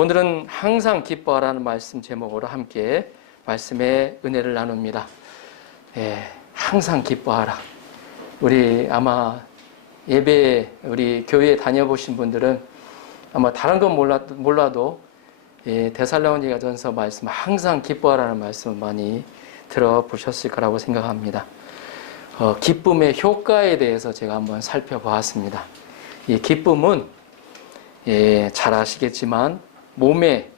오늘은 항상 기뻐하라는 말씀 제목으로 함께 말씀의 은혜를 나눕니다. 항상 기뻐하라. 우리 아마 우리 교회에 다녀보신 분들은 아마 다른 건 몰라도 데살로니가전서 말씀 항상 기뻐하라는 말씀을 많이 들어보셨을 거라고 생각합니다. 기쁨의 효과에 대해서 제가 한번 살펴보았습니다. 이 기쁨은 잘 아시겠지만 몸의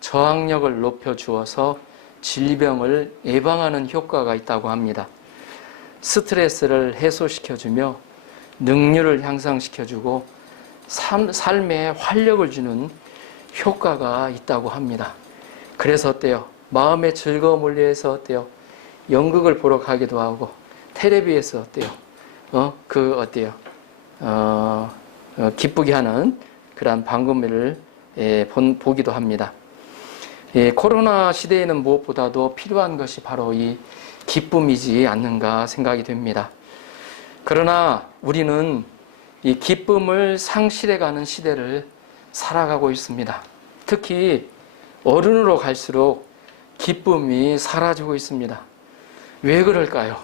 저항력을 높여주어서 질병을 예방하는 효과가 있다고 합니다. 스트레스를 해소시켜주며 능률을 향상시켜주고 삶에 활력을 주는 효과가 있다고 합니다. 그래서 어때요? 마음의 즐거움을 위해서 어때요? 연극을 보러 가기도 하고 텔레비에서 어때요? 기쁘게 하는 그러한 방송을 보기도 합니다. 코로나 시대에는 무엇보다도 필요한 것이 바로 이 기쁨이지 않는가 생각이 됩니다. 그러나 우리는 이 기쁨을 상실해가는 시대를 살아가고 있습니다. 특히 어른으로 갈수록 기쁨이 사라지고 있습니다. 왜 그럴까요?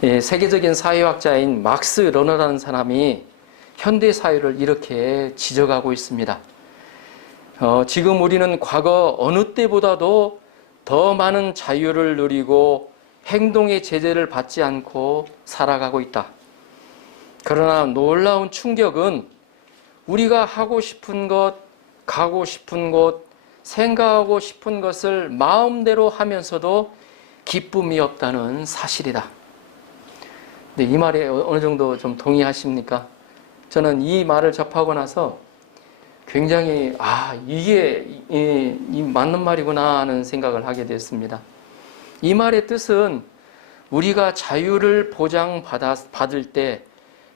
세계적인 사회학자인 막스 러너라는 사람이 현대 사회를 이렇게 지적하고 있습니다. 지금 우리는 과거 어느 때보다도 더 많은 자유를 누리고 행동의 제재를 받지 않고 살아가고 있다. 그러나 놀라운 충격은 우리가 하고 싶은 것, 가고 싶은 곳, 생각하고 싶은 것을 마음대로 하면서도 기쁨이 없다는 사실이다. 근데 이 말에 어느 정도 좀 동의하십니까? 저는 이 말을 접하고 나서 굉장히 이게 맞는 말이구나 하는 생각을 하게 됐습니다. 이 말의 뜻은 우리가 자유를 보장받을 때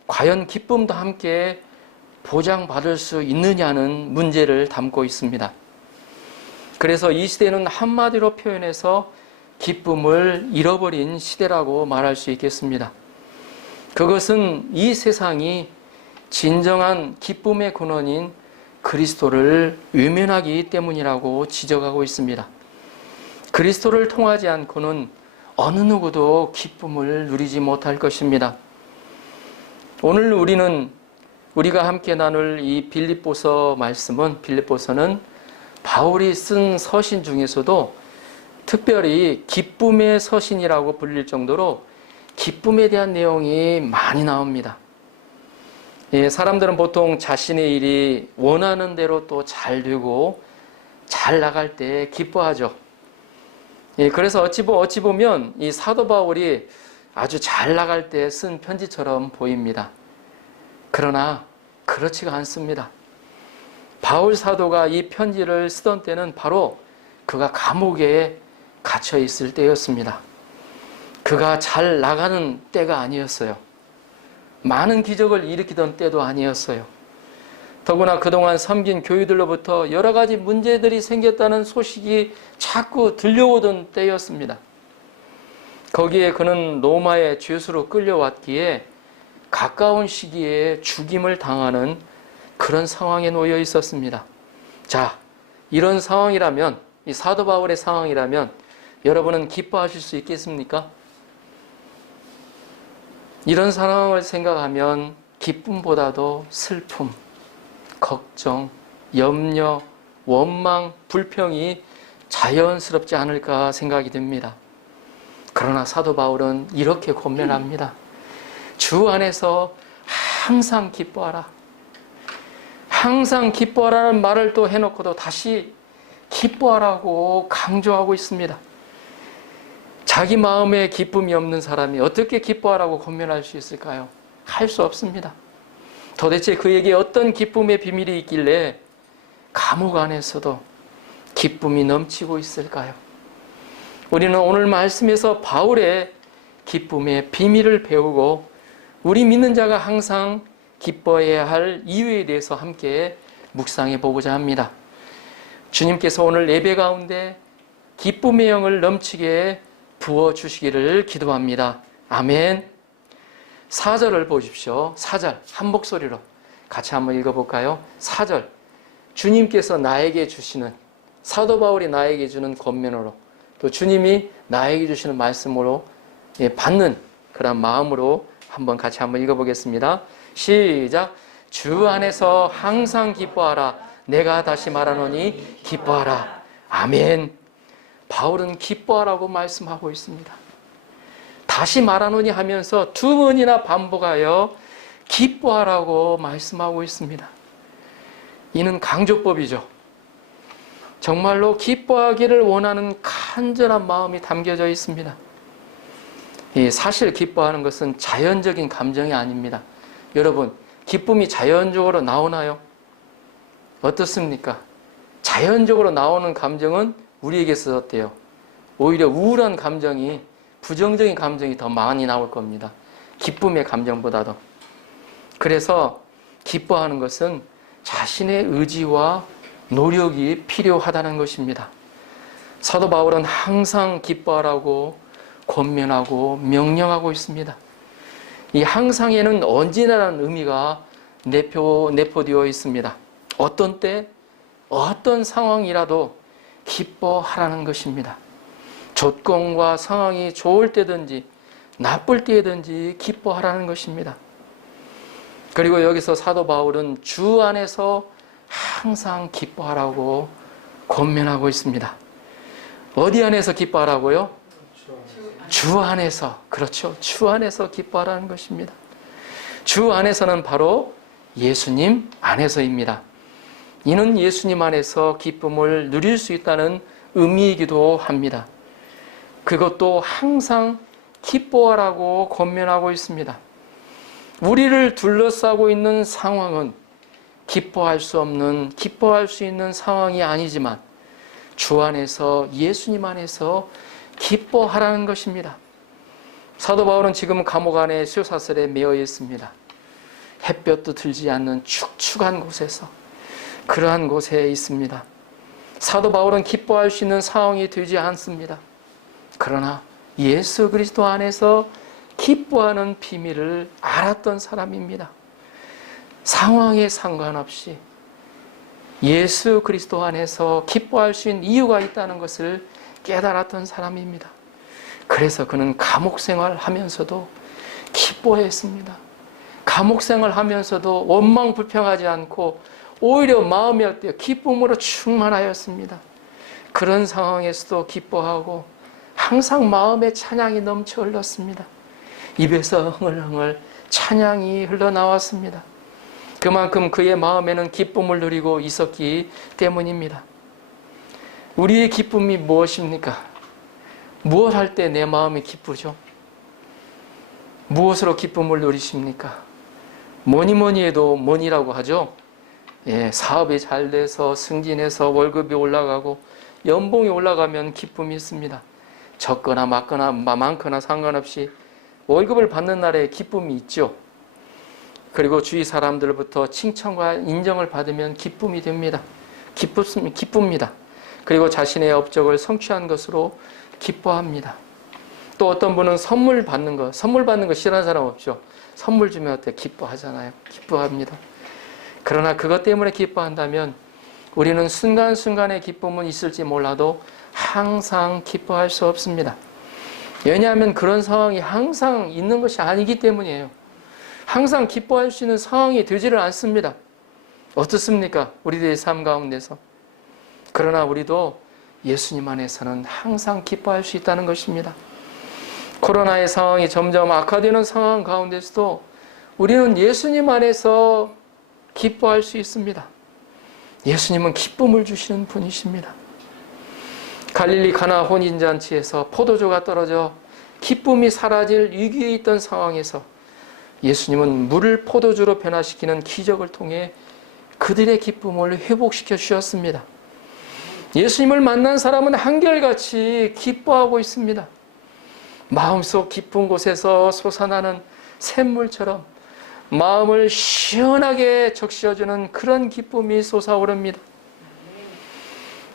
과연 기쁨도 함께 보장받을 수 있느냐는 문제를 담고 있습니다. 그래서 이 시대는 한마디로 표현해서 기쁨을 잃어버린 시대라고 말할 수 있겠습니다. 그것은 이 세상이 진정한 기쁨의 근원인 그리스도를 외면하기 때문이라고 지적하고 있습니다. 그리스도를 통하지 않고는 어느 누구도 기쁨을 누리지 못할 것입니다. 오늘 우리가 함께 나눌 이 빌립보서는 바울이 쓴 서신 중에서도 특별히 기쁨의 서신이라고 불릴 정도로 기쁨에 대한 내용이 많이 나옵니다. 사람들은 보통 자신의 일이 원하는 대로 또 잘 되고 잘 나갈 때 기뻐하죠. 그래서 어찌 보면 이 사도 바울이 아주 잘 나갈 때 쓴 편지처럼 보입니다. 그러나 그렇지가 않습니다. 바울 사도가 이 편지를 쓰던 때는 바로 그가 감옥에 갇혀 있을 때였습니다. 그가 잘 나가는 때가 아니었어요. 많은 기적을 일으키던 때도 아니었어요. 더구나 그동안 섬긴 교회들로부터 여러 가지 문제들이 생겼다는 소식이 자꾸 들려오던 때였습니다. 거기에 그는 로마의 죄수로 끌려왔기에 가까운 시기에 죽임을 당하는 그런 상황에 놓여 있었습니다. 자, 이런 상황이라면, 이 사도 바울의 상황이라면 여러분은 기뻐하실 수 있겠습니까? 이런 상황을 생각하면 기쁨보다도 슬픔, 걱정, 염려, 원망, 불평이 자연스럽지 않을까 생각이 됩니다. 그러나 사도 바울은 이렇게 권면합니다. 주 안에서 항상 기뻐하라. 항상 기뻐하라는 말을 또 해놓고도 다시 기뻐하라고 강조하고 있습니다. 자기 마음에 기쁨이 없는 사람이 어떻게 기뻐하라고 권면할 수 있을까요? 할 수 없습니다. 도대체 그에게 어떤 기쁨의 비밀이 있길래 감옥 안에서도 기쁨이 넘치고 있을까요? 우리는 오늘 말씀에서 바울의 기쁨의 비밀을 배우고 우리 믿는 자가 항상 기뻐해야 할 이유에 대해서 함께 묵상해 보고자 합니다. 주님께서 오늘 예배 가운데 기쁨의 영을 넘치게 부어주시기를 기도합니다. 아멘. 4절을 보십시오. 4절 한 목소리로 같이 한번 읽어볼까요? 4절 주님께서 나에게 주시는, 사도 바울이 나에게 주는 권면으로, 또 주님이 나에게 주시는 말씀으로 받는 그런 마음으로 같이 한번 읽어보겠습니다. 시작. 주 안에서 항상 기뻐하라. 내가 다시 말하노니 기뻐하라. 아멘. 바울은 기뻐하라고 말씀하고 있습니다. 다시 말하노니 하면서 두 번이나 반복하여 기뻐하라고 말씀하고 있습니다. 이는 강조법이죠. 정말로 기뻐하기를 원하는 간절한 마음이 담겨져 있습니다. 사실 기뻐하는 것은 자연적인 감정이 아닙니다. 여러분, 기쁨이 자연적으로 나오나요? 어떻습니까? 자연적으로 나오는 감정은 우리에게서 어때요? 오히려 우울한 감정이, 부정적인 감정이 더 많이 나올 겁니다. 기쁨의 감정보다도. 그래서 기뻐하는 것은 자신의 의지와 노력이 필요하다는 것입니다. 사도 바울은 항상 기뻐하라고 권면하고 명령하고 있습니다. 이 항상에는 언제나라는 의미가 내포되어 있습니다. 어떤 때, 어떤 상황이라도 기뻐하라는 것입니다. 조건과 상황이 좋을 때든지 나쁠 때든지 기뻐하라는 것입니다. 그리고 여기서 사도 바울은 주 안에서 항상 기뻐하라고 권면하고 있습니다. 어디 안에서 기뻐하라고요? 주 안에서. 그렇죠. 주 안에서 기뻐하라는 것입니다. 주 안에서는 바로 예수님 안에서입니다. 이는 예수님 안에서 기쁨을 누릴 수 있다는 의미이기도 합니다. 그것도 항상 기뻐하라고 권면하고 있습니다. 우리를 둘러싸고 있는 상황은 기뻐할 수 있는 상황이 아니지만 주 안에서, 예수님 안에서 기뻐하라는 것입니다. 사도 바울은 지금 감옥 안에 쇠사슬에 매여 있습니다. 햇볕도 들지 않는 축축한 곳에서, 그러한 곳에 있습니다. 사도 바울은 기뻐할 수 있는 상황이 되지 않습니다. 그러나 예수 그리스도 안에서 기뻐하는 비밀을 알았던 사람입니다. 상황에 상관없이 예수 그리스도 안에서 기뻐할 수 있는 이유가 있다는 것을 깨달았던 사람입니다. 그래서 그는 감옥 생활하면서도 기뻐했습니다. 감옥 생활하면서도 원망 불평하지 않고 오히려 마음이 어때요? 기쁨으로 충만하였습니다. 그런 상황에서도 기뻐하고 항상 마음에 찬양이 넘쳐 흘렀습니다. 입에서 흥얼흥얼 찬양이 흘러나왔습니다. 그만큼 그의 마음에는 기쁨을 누리고 있었기 때문입니다. 우리의 기쁨이 무엇입니까? 무엇 할 때 내 마음이 기쁘죠? 무엇으로 기쁨을 누리십니까? 뭐니 해도 뭐니라고 하죠? 사업이 잘 돼서 승진해서 월급이 올라가고 연봉이 올라가면 기쁨이 있습니다. 적거나 많거나 상관없이 월급을 받는 날에 기쁨이 있죠. 그리고 주위 사람들부터 칭찬과 인정을 받으면 기쁨이 됩니다. 기쁩니다. 그리고 자신의 업적을 성취한 것으로 기뻐합니다. 또 어떤 분은 선물 받는 거 싫어하는 사람 없죠. 선물 주면 어때? 기뻐하잖아요. 기뻐합니다. 그러나 그것 때문에 기뻐한다면 우리는 순간순간의 기쁨은 있을지 몰라도 항상 기뻐할 수 없습니다. 왜냐하면 그런 상황이 항상 있는 것이 아니기 때문이에요. 항상 기뻐할 수 있는 상황이 되지를 않습니다. 어떻습니까? 우리들의 삶 가운데서. 그러나 우리도 예수님 안에서는 항상 기뻐할 수 있다는 것입니다. 코로나의 상황이 점점 악화되는 상황 가운데서도 우리는 예수님 안에서 기뻐할 수 있습니다. 예수님은 기쁨을 주시는 분이십니다. 갈릴리 가나 혼인잔치에서 포도주가 떨어져 기쁨이 사라질 위기에 있던 상황에서 예수님은 물을 포도주로 변화시키는 기적을 통해 그들의 기쁨을 회복시켜 주셨습니다. 예수님을 만난 사람은 한결같이 기뻐하고 있습니다. 마음속 깊은 곳에서 솟아나는 샘물처럼 마음을 시원하게 적셔주는 그런 기쁨이 솟아오릅니다.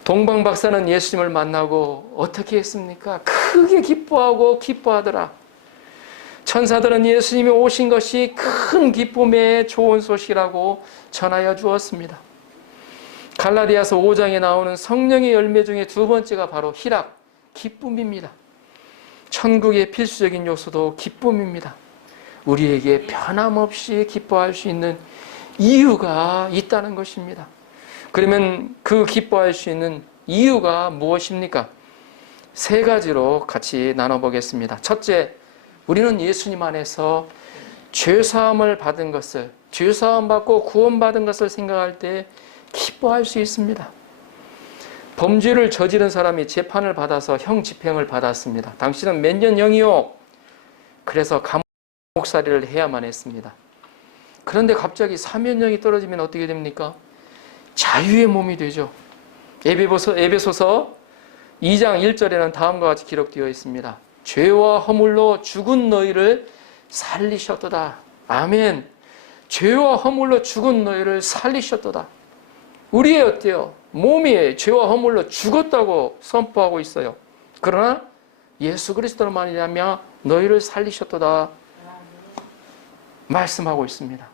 동방 박사는 예수님을 만나고 어떻게 했습니까? 크게 기뻐하더라. 천사들은 예수님이 오신 것이 큰 기쁨의 좋은 소식이라고 전하여 주었습니다. 갈라디아서 5장에 나오는 성령의 열매 중에 두 번째가 바로 희락, 기쁨입니다. 천국의 필수적인 요소도 기쁨입니다. 우리에게 변함없이 기뻐할 수 있는 이유가 있다는 것입니다. 그러면 그 기뻐할 수 있는 이유가 무엇입니까? 세 가지로 같이 나눠보겠습니다. 첫째, 우리는 예수님 안에서 죄사함을 받은 것을, 죄사함 받고 구원받은 것을 생각할 때 기뻐할 수 있습니다. 범죄를 저지른 사람이 재판을 받아서 형 집행을 받았습니다. 당신은 몇 년형이요? 그래서 감옥살이를 해야만 했습니다. 그런데 갑자기 사면형이 떨어지면 어떻게 됩니까? 자유의 몸이 되죠. 에베소서 2장 1절에는 다음과 같이 기록되어 있습니다. 죄와 허물로 죽은 너희를 살리셨도다. 아멘. 죄와 허물로 죽은 너희를 살리셨도다. 우리의 어때요? 몸이 죄와 허물로 죽었다고 선포하고 있어요. 그러나 예수 그리스도로 말미암아 너희를 살리셨도다 말씀하고 있습니다.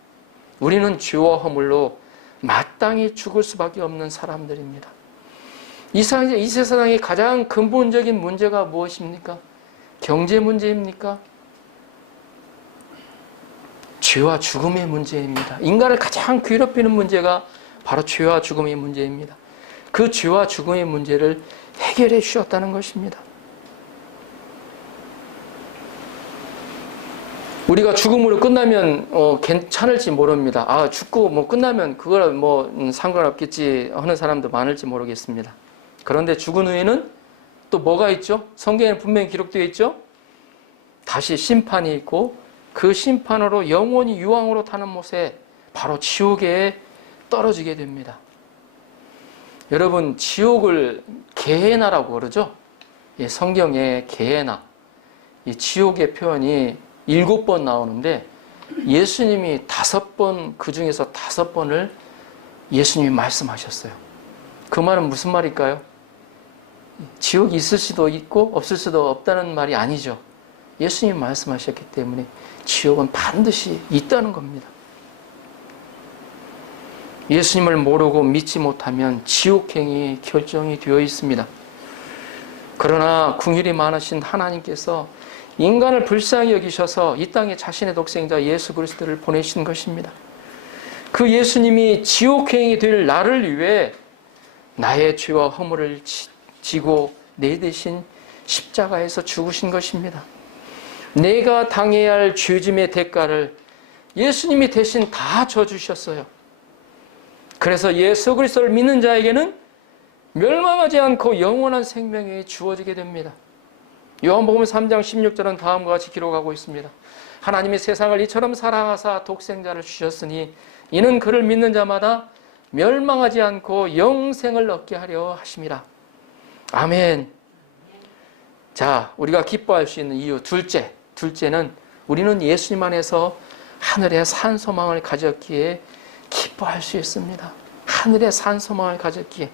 우리는 죄와 허물로 마땅히 죽을 수밖에 없는 사람들입니다. 이 세상의 가장 근본적인 문제가 무엇입니까? 경제 문제입니까? 죄와 죽음의 문제입니다. 인간을 가장 괴롭히는 문제가 바로 죄와 죽음의 문제입니다. 그 죄와 죽음의 문제를 해결해 주셨다는 것입니다. 우리가 죽음으로 끝나면 괜찮을지 모릅니다. 죽고 끝나면 그거라 상관없겠지 하는 사람도 많을지 모르겠습니다. 그런데 죽은 후에는 또 뭐가 있죠? 성경에 분명히 기록되어 있죠? 다시 심판이 있고 그 심판으로 영원히 유황으로 타는 못에 바로 지옥에 떨어지게 됩니다. 여러분, 지옥을 게헤나라고 그러죠? 성경에 게헤나, 이 지옥의 표현이 7번 나오는데 예수님이 5번, 그 중에서 5번을 예수님이 말씀하셨어요. 그 말은 무슨 말일까요? 지옥이 있을 수도 있고 없을 수도 없다는 말이 아니죠. 예수님이 말씀하셨기 때문에 지옥은 반드시 있다는 겁니다. 예수님을 모르고 믿지 못하면 지옥행이 결정이 되어 있습니다. 그러나 긍휼이 많으신 하나님께서 인간을 불쌍히 여기셔서 이 땅에 자신의 독생자 예수 그리스도를 보내신 것입니다. 그 예수님이 지옥행이 될 나를 위해 나의 죄와 허물을 지고 내 대신 십자가에서 죽으신 것입니다. 내가 당해야 할 죄짐의 대가를 예수님이 대신 다 져주셨어요. 그래서 예수 그리스도를 믿는 자에게는 멸망하지 않고 영원한 생명이 주어지게 됩니다. 요한복음 3장 16절은 다음과 같이 기록하고 있습니다. 하나님이 세상을 이처럼 사랑하사 독생자를 주셨으니 이는 그를 믿는 자마다 멸망하지 않고 영생을 얻게 하려 하심이라. 아멘. 자, 우리가 기뻐할 수 있는 이유 둘째는 우리는 예수님 안에서 하늘의 산 소망을 가졌기에 기뻐할 수 있습니다. 하늘의 산 소망을 가졌기에.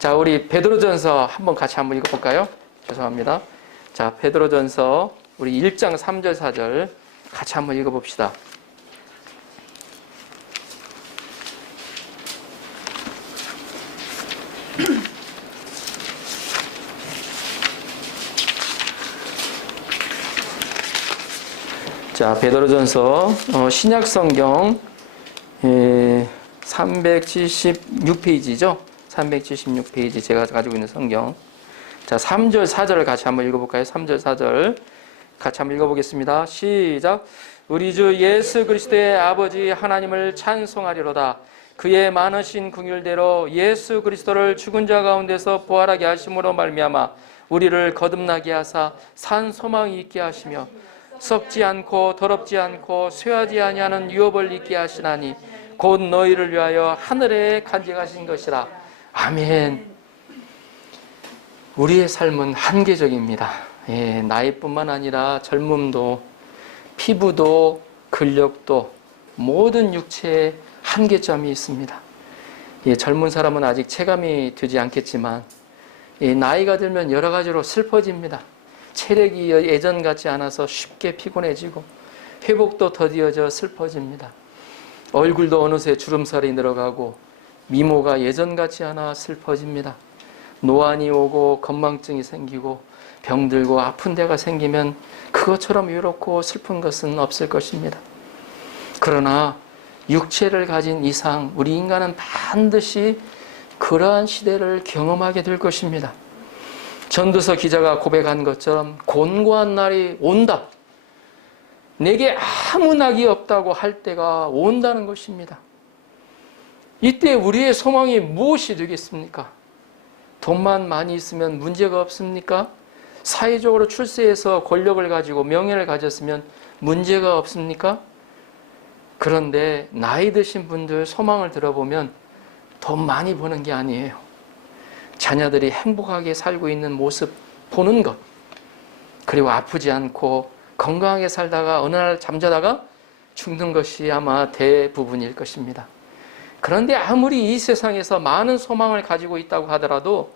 자, 우리 베드로전서 같이 한번 읽어볼까요? 죄송합니다. 자, 베드로전서 우리 1장 3절 4절 같이 한번 읽어봅시다. 자, 베드로전서 신약성경 376페이지죠. 376페이지 제가 가지고 있는 성경. 자, 3절 4절을 같이 한번 읽어볼까요? 3절 4절 같이 한번 읽어보겠습니다. 시작. 우리 주 예수 그리스도의 아버지 하나님을 찬송하리로다. 그의 많으신 긍휼대로 예수 그리스도를 죽은 자 가운데서 부활하게 하심으로 말미암아 우리를 거듭나게 하사 산 소망이 있게 하시며 썩지 않고 더럽지 않고 쇠하지 아니하는 유업을 있게 하시나니 곧 너희를 위하여 하늘에 간직하신 것이라. 아멘. 우리의 삶은 한계적입니다. 나이뿐만 아니라 젊음도 피부도 근력도 모든 육체에 한계점이 있습니다. 젊은 사람은 아직 체감이 되지 않겠지만 나이가 들면 여러 가지로 슬퍼집니다. 체력이 예전 같지 않아서 쉽게 피곤해지고 회복도 더디어져 슬퍼집니다. 얼굴도 어느새 주름살이 늘어가고 미모가 예전 같지 않아 슬퍼집니다. 노안이 오고 건망증이 생기고 병들고 아픈 데가 생기면 그것처럼 외롭고 슬픈 것은 없을 것입니다. 그러나 육체를 가진 이상 우리 인간은 반드시 그러한 시대를 경험하게 될 것입니다. 전도서 기자가 고백한 것처럼 곤고한 날이 온다. 내게 아무 낙이 없다고 할 때가 온다는 것입니다. 이때 우리의 소망이 무엇이 되겠습니까? 돈만 많이 있으면 문제가 없습니까? 사회적으로 출세해서 권력을 가지고 명예를 가졌으면 문제가 없습니까? 그런데 나이 드신 분들 소망을 들어보면 돈 많이 버는 게 아니에요. 자녀들이 행복하게 살고 있는 모습 보는 것, 그리고 아프지 않고 건강하게 살다가 어느 날 잠자다가 죽는 것이 아마 대부분일 것입니다. 그런데 아무리 이 세상에서 많은 소망을 가지고 있다고 하더라도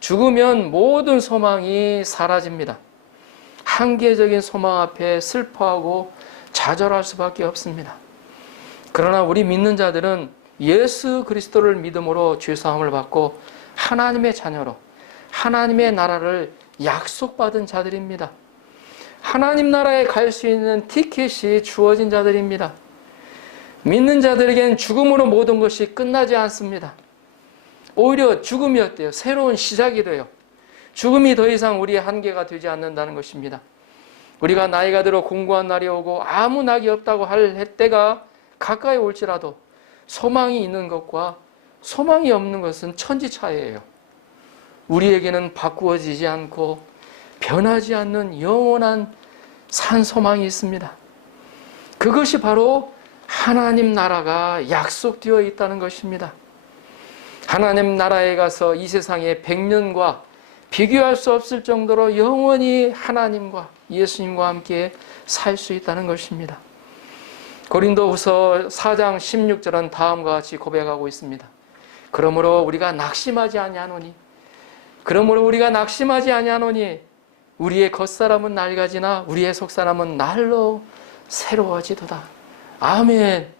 죽으면 모든 소망이 사라집니다. 한계적인 소망 앞에 슬퍼하고 좌절할 수밖에 없습니다. 그러나 우리 믿는 자들은 예수 그리스도를 믿음으로 죄사함을 받고 하나님의 자녀로 하나님의 나라를 약속받은 자들입니다. 하나님 나라에 갈 수 있는 티켓이 주어진 자들입니다. 믿는 자들에겐 죽음으로 모든 것이 끝나지 않습니다. 오히려 죽음이 어때요? 새로운 시작이 돼요. 죽음이 더 이상 우리의 한계가 되지 않는다는 것입니다. 우리가 나이가 들어 공고한 날이 오고 아무 낙이 없다고 할 때가 가까이 올지라도 소망이 있는 것과 소망이 없는 것은 천지차이예요. 우리에게는 바꾸어지지 않고 변하지 않는 영원한 산 소망이 있습니다. 그것이 바로 하나님 나라가 약속되어 있다는 것입니다. 하나님 나라에 가서 이 세상의 100년과 비교할 수 없을 정도로 영원히 하나님과 예수님과 함께 살 수 있다는 것입니다. 고린도후서 4장 16절은 다음과 같이 고백하고 있습니다. 그러므로 우리가 낙심하지 아니하노니 우리의 겉사람은 낡아지나 우리의 속사람은 날로 새로워지도다. 아멘.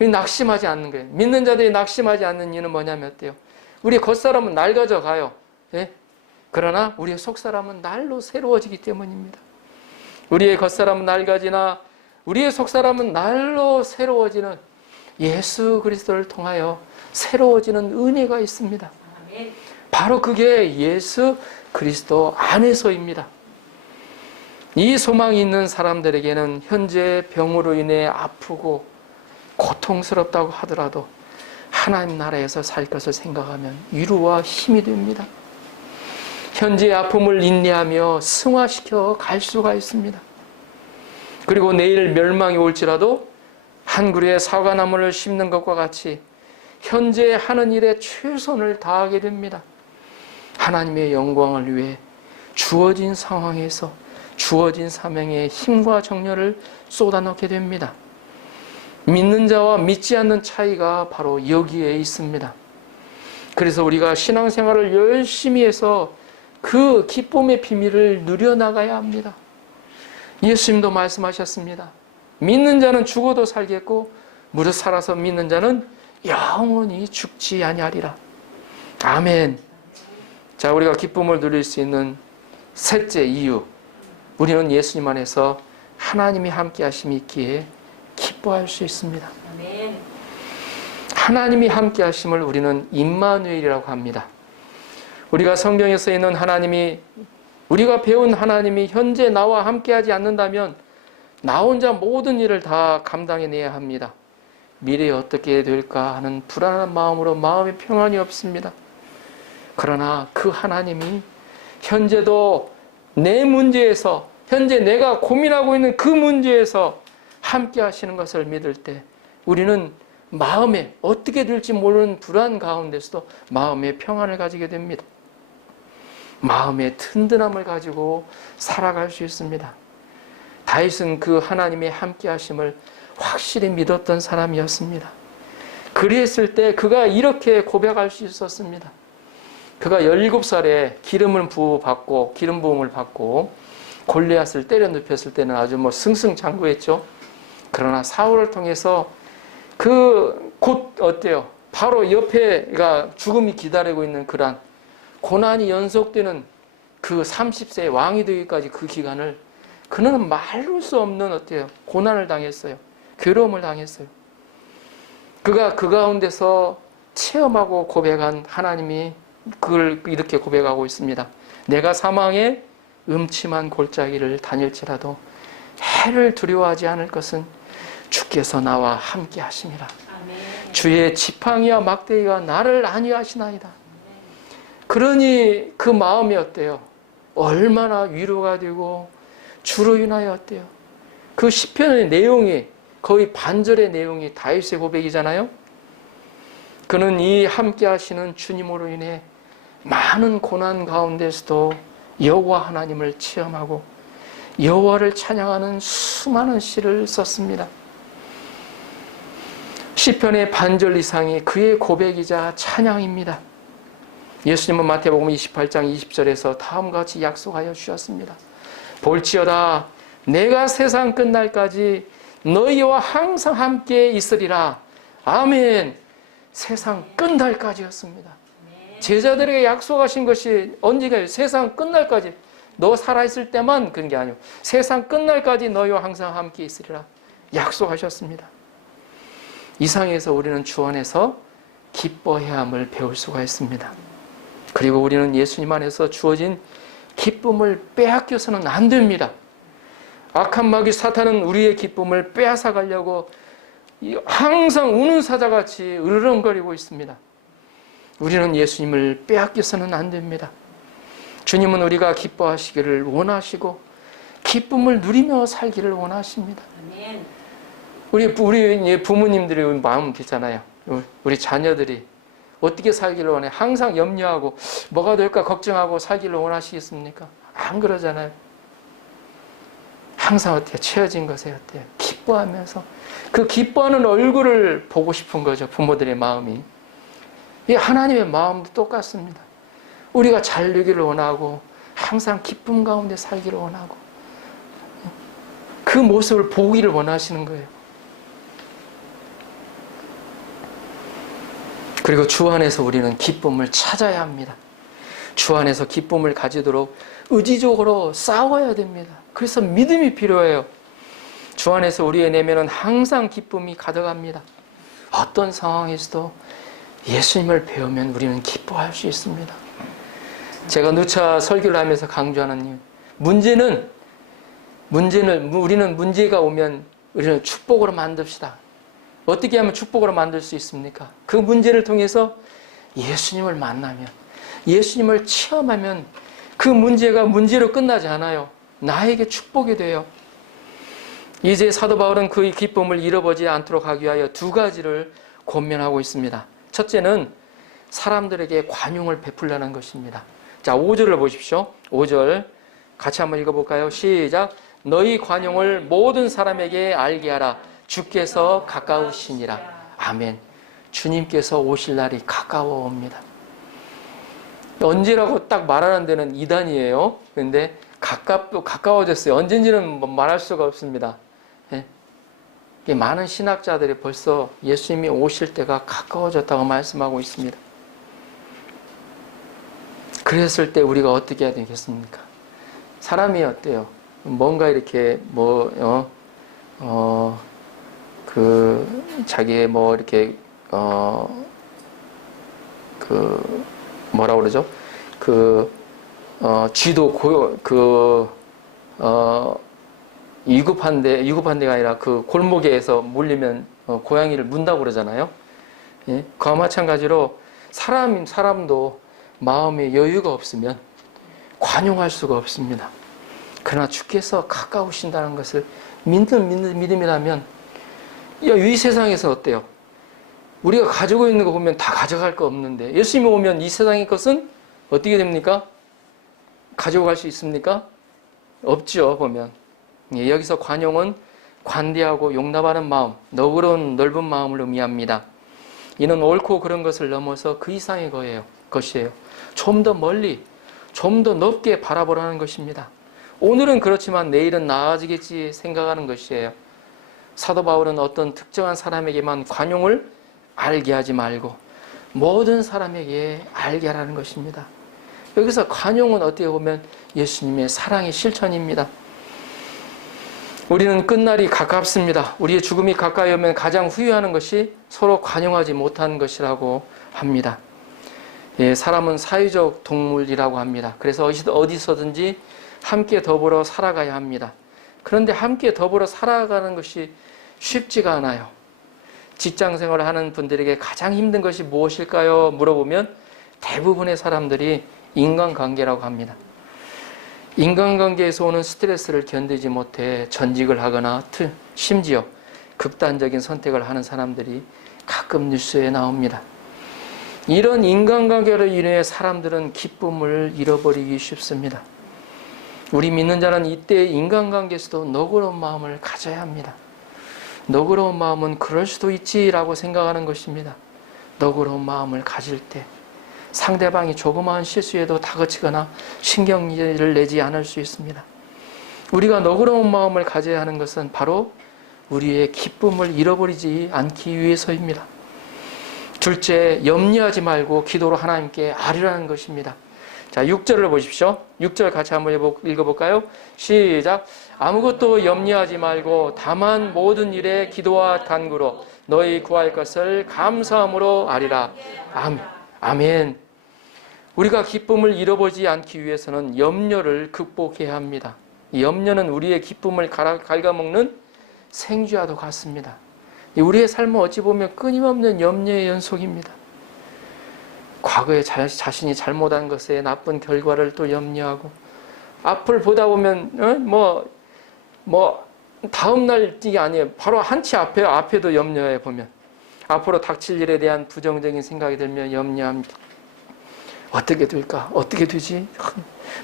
낙심하지 않는 거예요. 믿는 자들이 낙심하지 않는 이유는 뭐냐면 어때요? 우리의 겉사람은 낡아져 가요. 예? 그러나 우리의 속사람은 날로 새로워지기 때문입니다. 우리의 겉사람은 낡아지나 우리의 속사람은 날로 새로워지는 예수 그리스도를 통하여 새로워지는 은혜가 있습니다. 바로 그게 예수 그리스도 안에서입니다. 이 소망이 있는 사람들에게는 현재 병으로 인해 아프고 고통스럽다고 하더라도 하나님 나라에서 살 것을 생각하면 위로와 힘이 됩니다. 현재의 아픔을 인내하며 승화시켜 갈 수가 있습니다. 그리고 내일 멸망이 올지라도 한 그루의 사과나무를 심는 것과 같이 현재 하는 일에 최선을 다하게 됩니다. 하나님의 영광을 위해 주어진 상황에서 주어진 사명에 힘과 정열을 쏟아넣게 됩니다. 믿는 자와 믿지 않는 차이가 바로 여기에 있습니다. 그래서 우리가 신앙생활을 열심히 해서 그 기쁨의 비밀을 누려나가야 합니다. 예수님도 말씀하셨습니다. 믿는 자는 죽어도 살겠고 무릇 살아서 믿는 자는 영원히 죽지 아니하리라. 아멘. 자, 우리가 기쁨을 누릴 수 있는 셋째 이유, 우리는 예수님 안에서 하나님이 함께 하심이 있기에 기뻐할 수 있습니다. 아멘. 하나님이 함께 하심을 우리는 임마누엘이라고 합니다. 우리가 성경에서 있는 하나님이, 우리가 배운 하나님이 현재 나와 함께 하지 않는다면 나 혼자 모든 일을 다 감당해내야 합니다. 미래에 어떻게 될까 하는 불안한 마음으로 마음의 평안이 없습니다. 그러나 그 하나님이 현재도 내 문제에서, 현재 내가 고민하고 있는 그 문제에서 함께 하시는 것을 믿을 때 우리는 마음에 어떻게 될지 모르는 불안 가운데서도 마음의 평안을 가지게 됩니다. 마음의 든든함을 가지고 살아갈 수 있습니다. 다윗은 그 하나님의 함께 하심을 확실히 믿었던 사람이었습니다. 그랬을 때 그가 이렇게 고백할 수 있었습니다. 그가 17살에 기름 부음을 받고 골리앗을 때려 눕혔을 때는 아주 승승장구했죠. 그러나 사울을 통해서 어때요? 바로 옆에가 죽음이 기다리고 있는 그런 고난이 연속되는 그 30세의 왕이 되기까지 그 기간을 그는 말할 수 없는 어때요? 고난을 당했어요. 괴로움을 당했어요. 그가 그 가운데서 체험하고 고백한 하나님이 그걸 이렇게 고백하고 있습니다. 내가 사망의 음침한 골짜기를 다닐지라도 해를 두려워하지 않을 것은 주께서 나와 함께 하심이라. 아멘. 주의 지팡이와 막대기가 나를 안위하시나이다. 그러니 그 마음이 어때요? 얼마나 위로가 되고 주로 인하여 어때요? 그 시편의 내용이 거의 반절의 내용이 다윗의 고백이잖아요. 그는 이 함께 하시는 주님으로 인해 많은 고난 가운데서도 여호와 하나님을 체험하고 여호와를 찬양하는 수많은 시를 썼습니다. 시편의 반절 이상이 그의 고백이자 찬양입니다. 예수님은 마태복음 28장 20절에서 다음과 같이 약속하여 주셨습니다. 볼지어다 내가 세상 끝날까지 너희와 항상 함께 있으리라. 아멘. 세상 끝날까지였습니다. 제자들에게 약속하신 것이 언제가요? 세상 끝날까지. 너 살아있을 때만 그런 게 아니고 세상 끝날까지 너희와 항상 함께 있으리라 약속하셨습니다. 이상에서 우리는 주 안에서 기뻐해야 함을 배울 수가 있습니다. 그리고 우리는 예수님 안에서 주어진 기쁨을 빼앗겨서는 안 됩니다. 악한 마귀 사탄은 우리의 기쁨을 빼앗아 가려고 항상 우는 사자같이 으르렁거리고 있습니다. 우리는 예수님을 빼앗겨서는 안 됩니다. 주님은 우리가 기뻐하시기를 원하시고 기쁨을 누리며 살기를 원하십니다. 우리 부모님들의 마음 있잖아요. 우리 자녀들이 어떻게 살기를 원해? 항상 염려하고 뭐가 될까 걱정하고 살기를 원하시겠습니까? 안 그러잖아요. 항상 어때요? 채워진 것에 어때요? 기뻐하면서 그 기뻐하는 얼굴을 보고 싶은 거죠. 부모들의 마음이. 이 하나님의 마음도 똑같습니다. 우리가 잘 되기를 원하고 항상 기쁨 가운데 살기를 원하고 그 모습을 보기를 원하시는 거예요. 그리고 주 안에서 우리는 기쁨을 찾아야 합니다. 주 안에서 기쁨을 가지도록 의지적으로 싸워야 됩니다. 그래서 믿음이 필요해요. 주 안에서 우리의 내면은 항상 기쁨이 가득합니다. 어떤 상황에서도 예수님을 배우면 우리는 기뻐할 수 있습니다. 제가 누차 설교를 하면서 강조하는 이유, 문제는 우리는 문제가 오면 우리는 축복으로 만듭시다. 어떻게 하면 축복으로 만들 수 있습니까? 그 문제를 통해서 예수님을 만나면, 예수님을 체험하면 그 문제가 문제로 끝나지 않아요. 나에게 축복이 돼요. 이제 사도 바울은 그 기쁨을 잃어버리지 않도록 하기 위하여 두 가지를 권면하고 있습니다. 첫째는 사람들에게 관용을 베풀려는 것입니다. 자, 5절을 보십시오. 5절 같이 한번 읽어볼까요? 시작. 너희 관용을 모든 사람에게 알게 하라. 주께서 가까우시니라. 아멘. 주님께서 오실 날이 가까워옵니다. 언제라고 딱 말하는 데는 이단이에요. 그런데 가까워졌어요. 언젠지는 말할 수가 없습니다. 예? 많은 신학자들이 벌써 예수님이 오실 때가 가까워졌다고 말씀하고 있습니다. 그랬을 때 우리가 어떻게 해야 되겠습니까? 사람이 어때요? 뭔가 이렇게 자기의 이렇게 뭐라 그러죠? 쥐도 위급한 데가 아니라 그 골목에서 물리면 고양이를 문다고 그러잖아요. 예? 그와 마찬가지로 사람도 마음에 여유가 없으면 관용할 수가 없습니다. 그러나 주께서 가까우신다는 것을 믿는 믿음이라면 이 세상에서 어때요? 우리가 가지고 있는 거 보면 다 가져갈 거 없는데 예수님이 오면 이 세상의 것은 어떻게 됩니까? 가지고 갈 수 있습니까? 없죠. 보면 여기서 관용은 관대하고 용납하는 마음, 너그러운 넓은 마음을 의미합니다. 이는 옳고 그런 것을 넘어서 그 이상의 것이에요. 좀 더 멀리, 좀 더 넓게 바라보라는 것입니다. 오늘은 그렇지만 내일은 나아지겠지 생각하는 것이에요. 사도 바울은 어떤 특정한 사람에게만 관용을 알게 하지 말고 모든 사람에게 알게 하라는 것입니다. 여기서 관용은 어떻게 보면 예수님의 사랑의 실천입니다. 우리는 끝날이 가깝습니다. 우리의 죽음이 가까이 오면 가장 후회하는 것이 서로 관용하지 못한 것이라고 합니다. 예, 사람은 사회적 동물이라고 합니다. 그래서 어디서든지 함께 더불어 살아가야 합니다. 그런데 함께 더불어 살아가는 것이 쉽지가 않아요. 직장 생활을 하는 분들에게 가장 힘든 것이 무엇일까요? 물어보면 대부분의 사람들이 인간관계라고 합니다. 인간관계에서 오는 스트레스를 견디지 못해 전직을 하거나 심지어 극단적인 선택을 하는 사람들이 가끔 뉴스에 나옵니다. 이런 인간관계로 인해 사람들은 기쁨을 잃어버리기 쉽습니다. 우리 믿는 자는 이때 인간관계에서도 너그러운 마음을 가져야 합니다. 너그러운 마음은 그럴 수도 있지라고 생각하는 것입니다. 너그러운 마음을 가질 때 상대방이 조그마한 실수에도 다그치거나 신경질을 내지 않을 수 있습니다. 우리가 너그러운 마음을 가져야 하는 것은 바로 우리의 기쁨을 잃어버리지 않기 위해서입니다. 둘째, 염려하지 말고 기도로 하나님께 아뢰라는 것입니다. 자, 6절을 보십시오. 6절 같이 한번 읽어볼까요? 시작. 아무것도 염려하지 말고 다만 모든 일에 기도와 간구로 너희 구할 것을 감사함으로 아뢰라. 아멘. 우리가 기쁨을 잃어버리지 않기 위해서는 염려를 극복해야 합니다. 이 염려는 우리의 기쁨을 갉아먹는 생쥐와도 같습니다. 우리의 삶은 어찌 보면 끊임없는 염려의 연속입니다. 과거에 자신이 잘못한 것에 나쁜 결과를 또 염려하고, 앞을 보다 보면 다음 날이 아니에요. 바로 한치 앞에도 염려해 보면 앞으로 닥칠 일에 대한 부정적인 생각이 들면 염려합니다. 어떻게 될까? 어떻게 되지?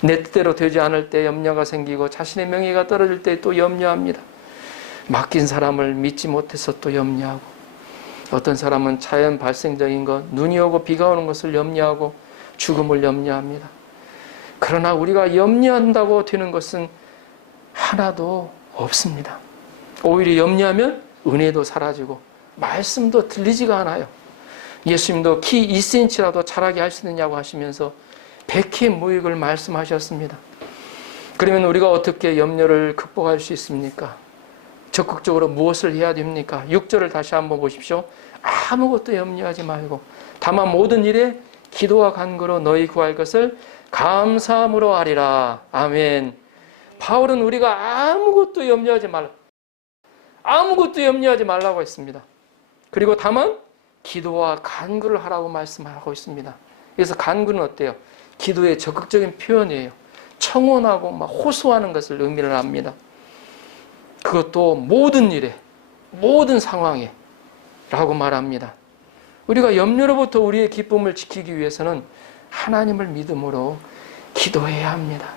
내 뜻대로 되지 않을 때 염려가 생기고, 자신의 명예가 떨어질 때 또 염려합니다. 맡긴 사람을 믿지 못해서 또 염려하고, 어떤 사람은 자연 발생적인 것, 눈이 오고 비가 오는 것을 염려하고 죽음을 염려합니다. 그러나 우리가 염려한다고 되는 것은 하나도 없습니다. 오히려 염려하면 은혜도 사라지고 말씀도 들리지가 않아요. 예수님도 키 2cm라도 자라게 할 수 있느냐고 하시면서 백해무익을 말씀하셨습니다. 그러면 우리가 어떻게 염려를 극복할 수 있습니까? 적극적으로 무엇을 해야 됩니까? 6절을 다시 한번 보십시오. 아무것도 염려하지 말고 다만 모든 일에 기도와 간구로 너희 구할 것을 감사함으로 아뢰라. 아멘. 바울은 우리가 아무것도 염려하지 말라고 했습니다. 그리고 다만 기도와 간구를 하라고 말씀하고 있습니다. 그래서 간구는 어때요? 기도의 적극적인 표현이에요. 청원하고 호소하는 것을 의미를 합니다. 그것도 모든 일에, 모든 상황에 라고 말합니다. 우리가 염려로부터 우리의 기쁨을 지키기 위해서는 하나님을 믿음으로 기도해야 합니다.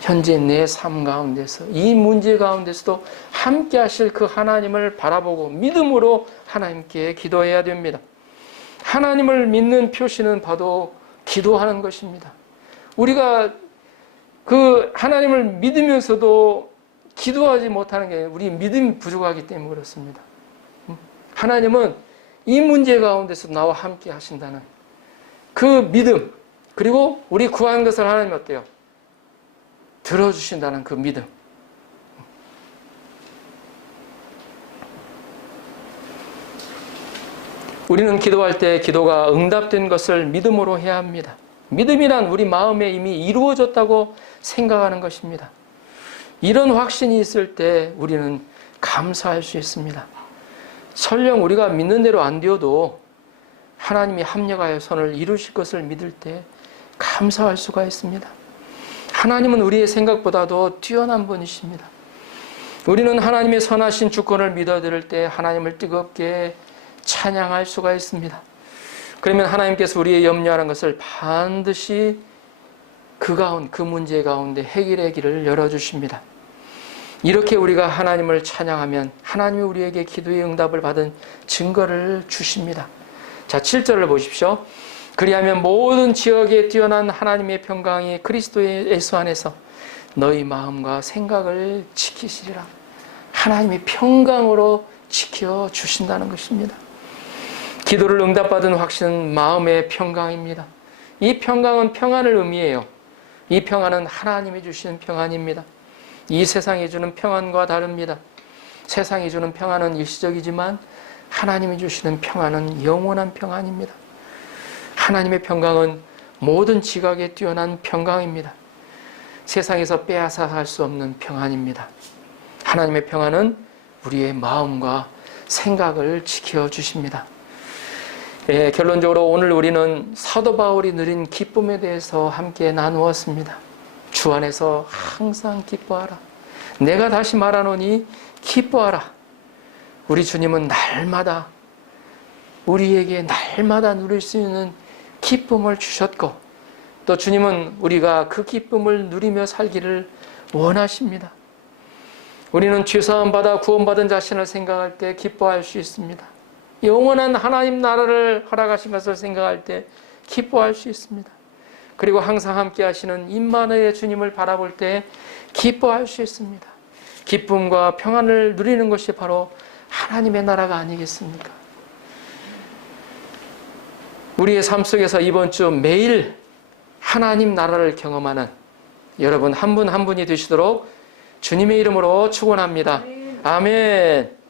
현재 내 삶 가운데서, 이 문제 가운데서도 함께 하실 그 하나님을 바라보고 믿음으로 하나님께 기도해야 됩니다. 하나님을 믿는 표시는 바로 기도하는 것입니다. 우리가 그 하나님을 믿으면서도 기도하지 못하는 게 우리 믿음이 부족하기 때문에 그렇습니다. 하나님은 이 문제 가운데서 나와 함께 하신다는 그 믿음, 그리고 우리 구하는 것을 하나님 어때요? 들어주신다는 그 믿음. 우리는 기도할 때 기도가 응답된 것을 믿음으로 해야 합니다. 믿음이란 우리 마음에 이미 이루어졌다고 생각하는 것입니다. 이런 확신이 있을 때 우리는 감사할 수 있습니다. 설령 우리가 믿는 대로 안 되어도 하나님이 합력하여 선을 이루실 것을 믿을 때 감사할 수가 있습니다. 하나님은 우리의 생각보다도 뛰어난 분이십니다. 우리는 하나님의 선하신 주권을 믿어들을 때 하나님을 뜨겁게 찬양할 수가 있습니다. 그러면 하나님께서 우리의 염려하는 것을 반드시 그 문제 가운데 해결의 길을 열어주십니다. 이렇게 우리가 하나님을 찬양하면 하나님이 우리에게 기도의 응답을 받은 증거를 주십니다. 자, 7절을 보십시오. 그리하면 모든 지역에 뛰어난 하나님의 평강이 그리스도 예수 안에서 너희 마음과 생각을 지키시리라. 하나님이 평강으로 지켜주신다는 것입니다. 기도를 응답받은 확신은 마음의 평강입니다. 이 평강은 평안을 의미해요. 이 평안은 하나님이 주시는 평안입니다. 이 세상이 주는 평안과 다릅니다. 세상이 주는 평안은 일시적이지만 하나님이 주시는 평안은 영원한 평안입니다. 하나님의 평강은 모든 지각에 뛰어난 평강입니다. 세상에서 빼앗아 갈 수 없는 평안입니다. 하나님의 평안은 우리의 마음과 생각을 지켜주십니다. 결론적으로 오늘 우리는 사도 바울이 누린 기쁨에 대해서 함께 나누었습니다. 주 안에서 항상 기뻐하라. 내가 다시 말하노니 기뻐하라. 우리 주님은 날마다 우리에게 날마다 누릴 수 있는 기쁨을 주셨고, 또 주님은 우리가 그 기쁨을 누리며 살기를 원하십니다. 우리는 죄사함 받아 구원받은 자신을 생각할 때 기뻐할 수 있습니다. 영원한 하나님 나라를 허락하신 것을 생각할 때 기뻐할 수 있습니다. 그리고 항상 함께 하시는 임마누엘의 주님을 바라볼 때 기뻐할 수 있습니다. 기쁨과 평안을 누리는 것이 바로 하나님의 나라가 아니겠습니까? 우리의 삶 속에서 이번 주 매일 하나님 나라를 경험하는 여러분 한 분 한 분이 되시도록 주님의 이름으로 축원합니다. 아멘.